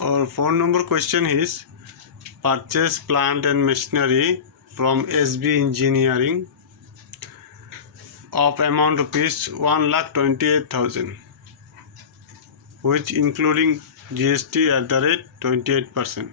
Our 4 number question is purchase plant and machinery from SB Engineering of amount rupees 1,28,000, which including GST at the rate 28%,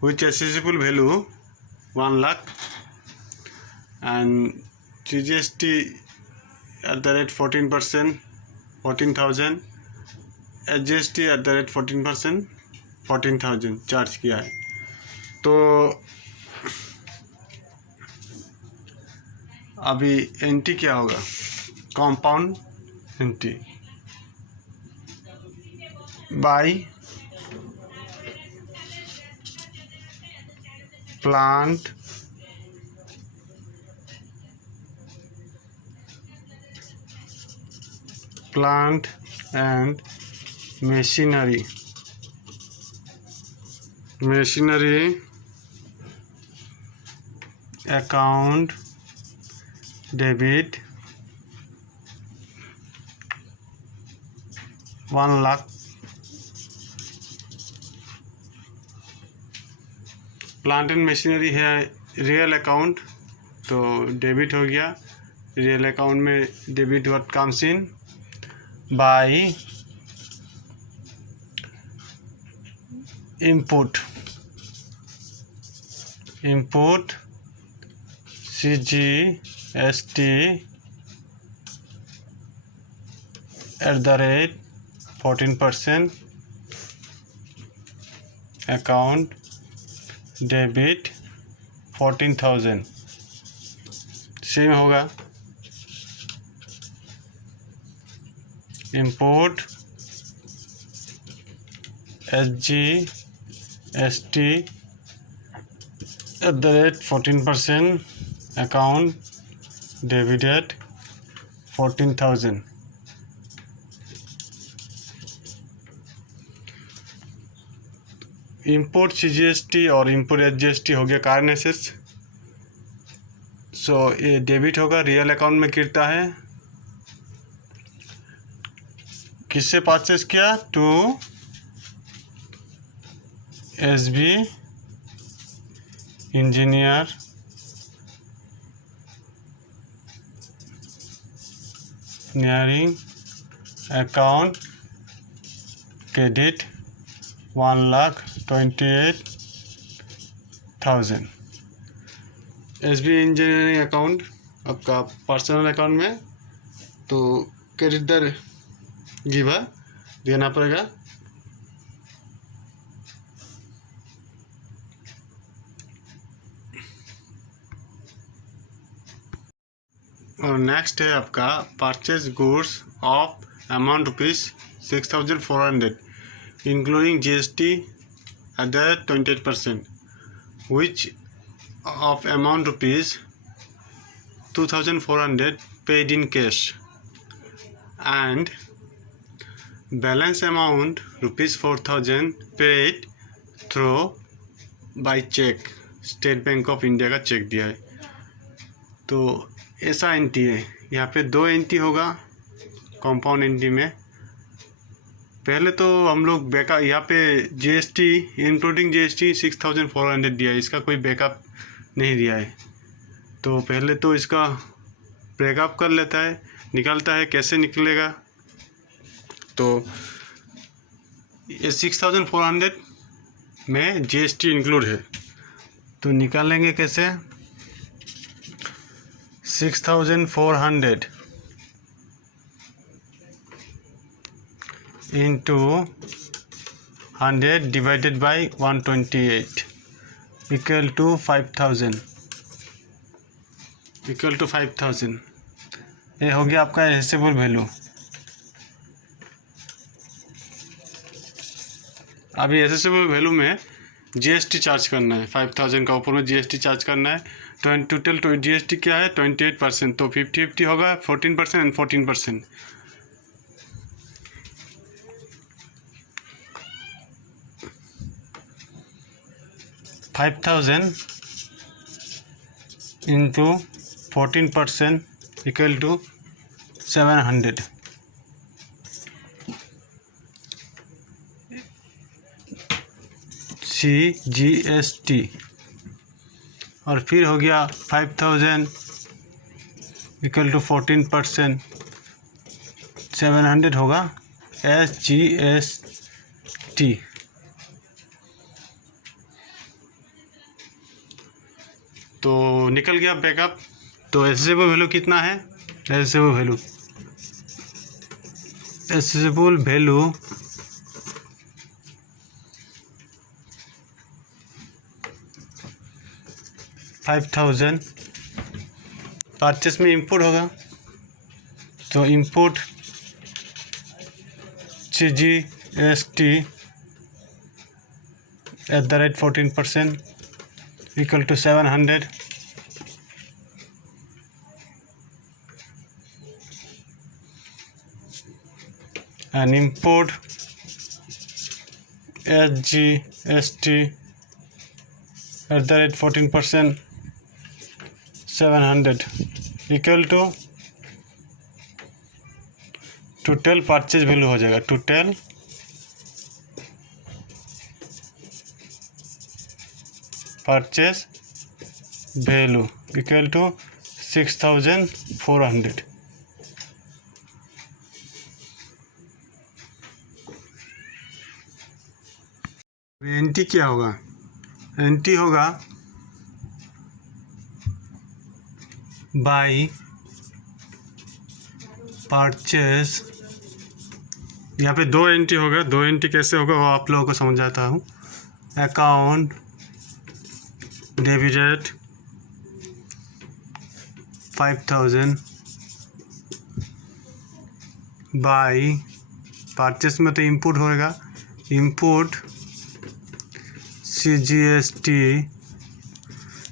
which accessible value 1 lakh and GST at the rate 14%, 14,000, GST at the rate 14%, 14,000 charge किया है। तो अभी anti क्या होगा? Compound anti by plant and machinery account debit 1 lakh, plant and machinery है real account, तो debit हो गया। रियल अकाउंट में debit what comes in by input CGST at the rate 14%, account debit 14,000 same होगा। import SGST at the rate 14%, account debited 14,000। Import CGST और import SGST हो गया कारण एसेट्स। सो ये डेबिट होगा, रियल अकाउंट में गिरता है। किससे परचेस किया? To SB engineering account credit 1,28,000। SB engineering account आपका पर्सनल अकाउंट में, तो क्रेडिट दर गिवर देना पड़ेगा। और नेक्स्ट है आपका purchase goods of amount rupees 6,400 including GST at the 28%, which of amount rupees 2,400 paid in cash and balance amount rupees 4,000 paid through by cheque. State bank of India का cheque दिया है। तो ऐसा एंटी है, यहाँ पे 2 एंटी होगा compound anti में। पहले तो हम लोग बैकअप यहाँ पे GST इंक्लूडिंग GST 6,400 दिया है, इसका कोई बैकअप नहीं दिया है। तो पहले तो इसका ब्रेकअप कर लेता है, निकलता है। कैसे निकलेगा? तो ये 6,400 में GST इंक्लूड है, तो निकालेंगे कैसे? 6,400 into 100 divided by 128 equal to 5,000 ये हो गया आपका एसेबल वैल्यू। अभी एसेबल वैल्यू में GST चार्ज करना है 5,000 का, ऊपर में GST चार्ज करना है। टोटल GST क्या है? 28%, तो 50-50 होगा, 14% and 14%। $5,000 into 14% equal to 700। SCGST, और फिर हो गया 5000 इक्वल टू 14%, 700 होगा SGST। तो निकल गया बैकअप। तो एसेसेबल वैल्यू कितना है? एसेसेबल वैल्यू 5000 परचेस में इंपोर्ट होगा, तो import CGST @14% equal to 700, and import SGST @14%, 700 equal to total purchase value हो जाएगा। Total purchase value equal to 6400। Entry क्या होगा? एंटी होगा बाई परचेज। यहाँ पे 2 एंट्री होगा। 2 एंट्री कैसे होगा वो आप लोगों को समझाता हूँ। अकाउंट डेबिटेड 5000 बाई परचेस में तो इंपोर्ट होएगा, import CGST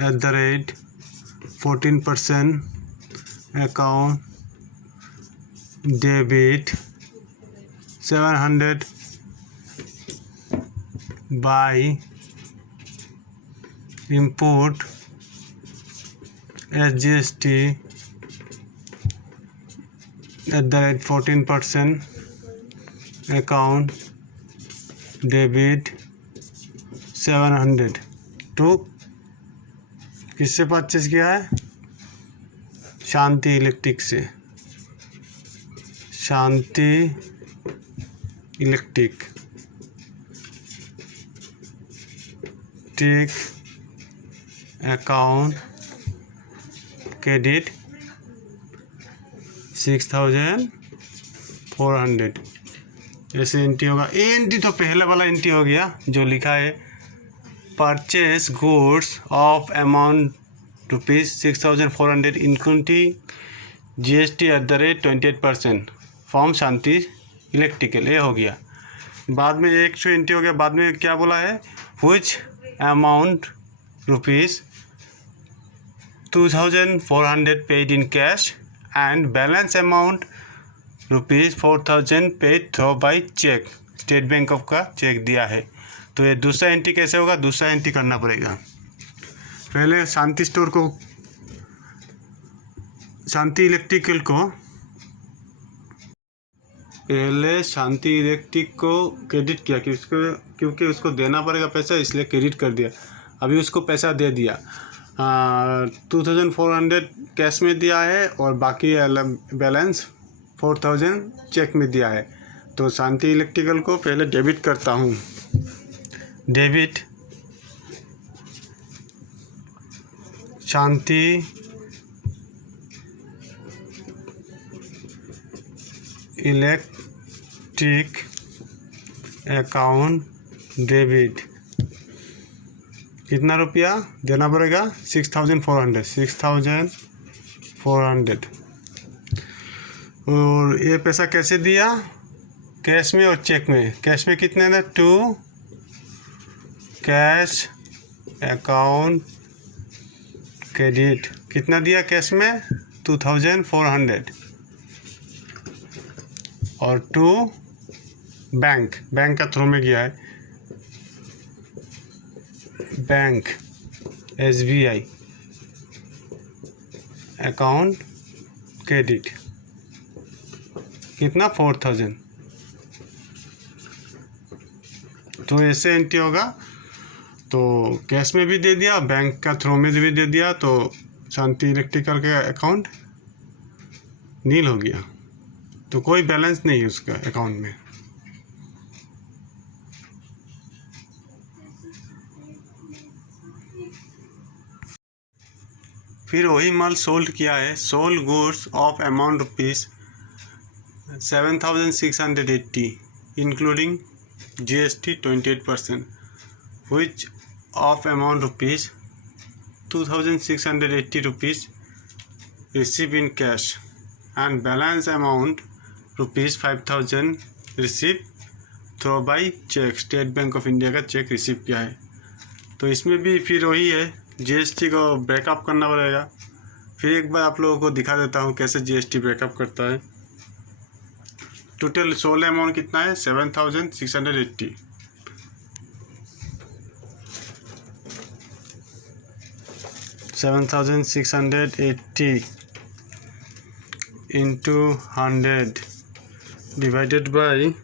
@14% account debit 700 by import SGST @14% account debit 700 to किससे परचेज किया है? शांति इलेक्ट्रिक से। शांति इलेक्ट्रिक टेक अकाउंट क्रेडिट 6400। ऐसे एंट्री होगा। ए एंट्री तो पहले वाला एंट्री हो गया जो लिखा है purchase goods of amount ₹6400 including GST @28% from Shanti electrical. ये हो गया। बाद में एक सौ एंट्री हो गया। बाद में क्या बोला है? Which amount ₹2400 paid in cash and balance amount ₹4000 paid through by cheque. State bank of का चेक दिया है। तो ये दूसरा एंट्री कैसे होगा? दूसरा एंट्री करना पड़ेगा। पहले शांति स्टोर को, शांति इलेक्ट्रिकल को, पहले शांति इलेक्ट्रिक को क्रेडिट किया क्योंकि उसको देना पड़ेगा पैसा, इसलिए क्रेडिट कर दिया। अभी उसको पैसा दे दिया। 2400 कैश में दिया है और बाकी बैलेंस 4000 चेक में दिया है। तो शांति इलेक्ट्रिकल को पहले डेबिट करता हूँ। डेबिट शांति इलेक्ट्रिक अकाउंट डेबिट। कितना रुपया देना पड़ेगा? 6400। और ये पैसा कैसे दिया? कैश में और चेक में। कैश में कितने ना? 2 कैश अकाउंट क्रेडिट। कितना दिया कैश में? 2400। और 2 बैंक का थ्रू में गया है। Bank SBI account credit. कितना? 4000। तो ऐसे एंट्री होगा तो कैश में भी दे दिया, बैंक का थ्रू में भी दे दिया, तो शांति इलेक्ट्रिकल का अकाउंट नील हो गया, तो कोई बैलेंस नहीं है उसका अकाउंट में। फिर वही माल सोल्ड किया है, sold goods of amount rupees 7,680 including GST 28%, which of amount rupees 2,680 rupees received in cash and balance amount rupees 5,000 received through by cheque, state bank of India का चेक रिसीव किया है। तो इसमें भी फिर वही है, GST को ब्रेकअप करना पड़ेगा। फिर एक बार आप लोगों को दिखा देता हूँ कैसे GST ब्रेकअप करता है। टोटल सोल्ड अमाउंट कितना है, 7,680। इंटू 100 डिवाइडेड बाई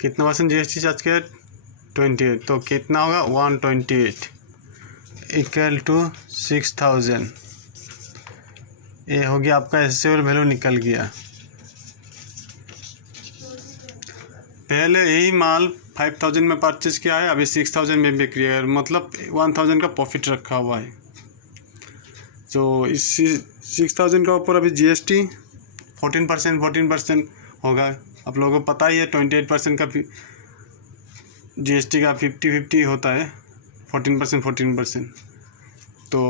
कितना परसेंट GST चार्ज किया, 28, तो कितना होगा 128 इक्वल टू 6,000। ये हो गया आपका एसेबल वैल्यू निकल गया। पहले यही माल 5,000 में परचेज किया है, अभी 6,000 में बिक रहा है, मतलब 1,000 का प्रॉफिट रखा हुआ है। तो इस 6,000 का ऊपर अभी GST 14% होगा। आप लोगों को पता ही है 28% का GST का 50-50 होता है, 14%। तो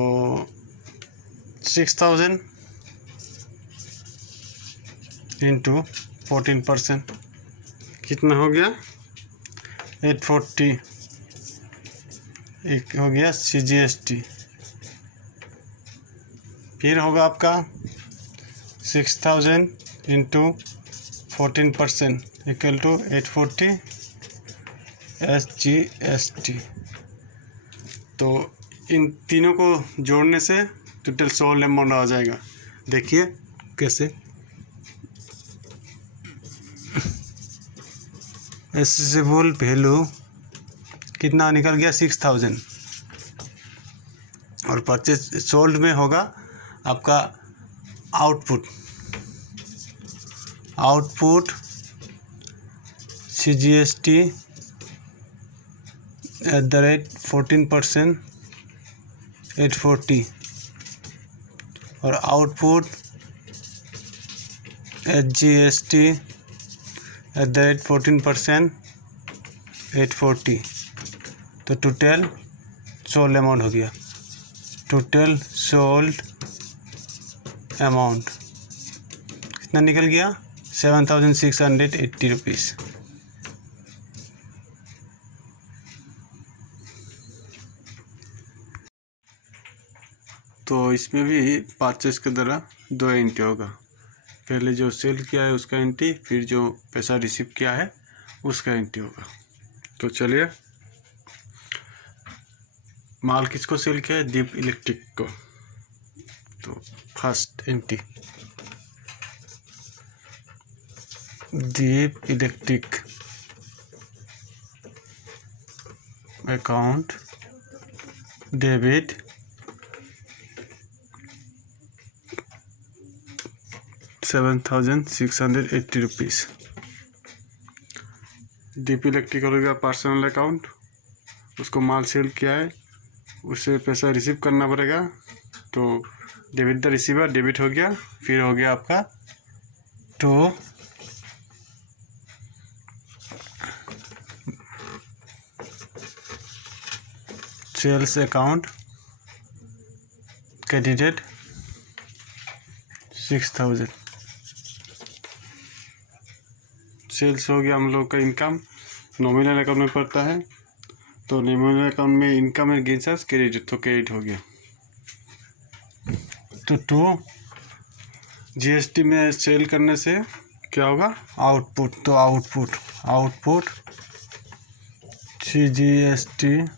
6,000 इंटू 14% कितना हो गया, 840 एक हो गया CGST। फिर होगा आपका 6,000 इंटू 14% इक्वल टू 840 SGST। तो इन तीनों को जोड़ने से टोटल सोल्ड अमाउंट आ जाएगा। देखिए कैसे, एसेबल वैल्यू कितना निकल गया, 6,000, और परचेज सोल्ड में होगा आपका आउटपुट CGST @14% 840, और आउटपुट SGST @14% 840। तो टोटल सोल्ड अमाउंट हो गया। टोटल सोल्ड अमाउंट कितना निकल गया, 7,680 रुपीज़। तो इसमें भी परचेस के द्वारा 2 एंट्री होगा, पहले जो सेल किया है उसका एंट्री, फिर जो पैसा रिसीव किया है उसका एंट्री होगा। तो चलिए, माल किसको सेल किया है, दीप इलेक्ट्रिक को। तो फर्स्ट एंट्री दीप इलेक्ट्रिक अकाउंट डेबिट 7,680 रुपीज़। दीप इलेक्ट्रिक हो गया पर्सनल अकाउंट, उसको माल सेल किया है, उससे पैसा रिसीव करना पड़ेगा। तो डेबिट द रिसीवर डेबिट हो गया। फिर हो गया आपका to sales account credited 6,000। Sales हो गया हम लोग का इनकम, नॉमिनल अकाउंट में पड़ता है, तो नॉमिनल अकाउंट में इनकम है गेंस क्रेडिट, तो क्रेडिट हो गया। तो टू GST में सेल करने से क्या होगा, आउटपुट, तो output CGST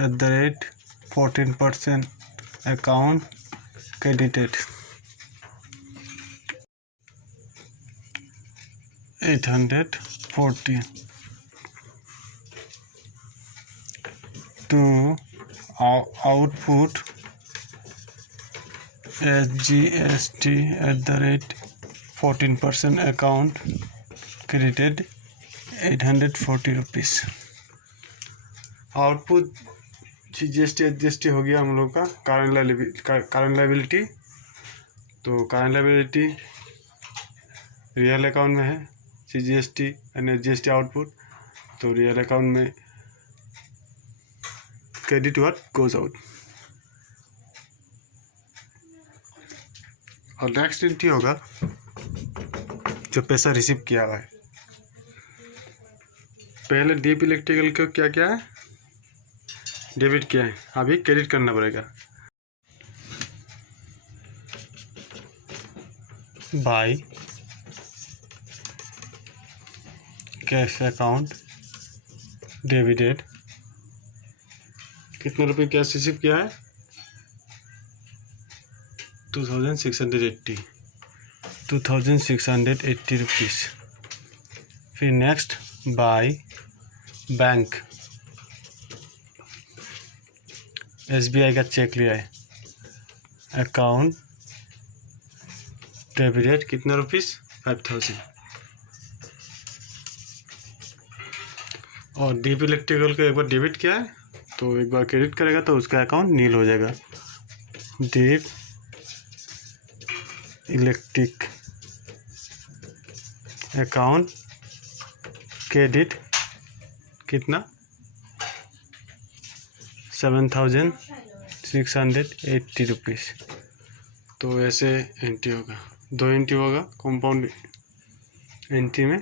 @14% account credited 840। to output SGST @14% account credited 840 rupees. Output GST हो गया हम लोग का करंट लायबिलिटी। तो करंट लायबिलिटी रियल अकाउंट में है GST एंड SGST आउटपुट। तो रियल अकाउंट में क्रेडिट व्हाट गोज आउट। और नेक्स्ट एंट्री होगा जो पैसा रिसीव किया हुआ है। पहले डीप इलेक्ट्रिकल को क्या क्या है, डेबिट किया है, अभी क्रेडिट करना पड़ेगा। बाय कैश अकाउंट डेबिटेड, कितने रुपए कैश रिसीव किया है, 2680 रुपीज़। फिर नेक्स्ट बाय बैंक, SBI का चेक लिया है, अकाउंट डेबिटेड कितना रुपीज़, 5000। और डीप इलेक्ट्रिकल को एक बार डेबिट किया है तो एक बार क्रेडिट करेगा तो उसका अकाउंट नील हो जाएगा। डीप इलेक्ट्रिक अकाउंट क्रेडिट कितना, 7680 रुपीज़। तो ऐसे एंट्री होगा, 2 एंट्री होगा कंपाउंड एंट्री में।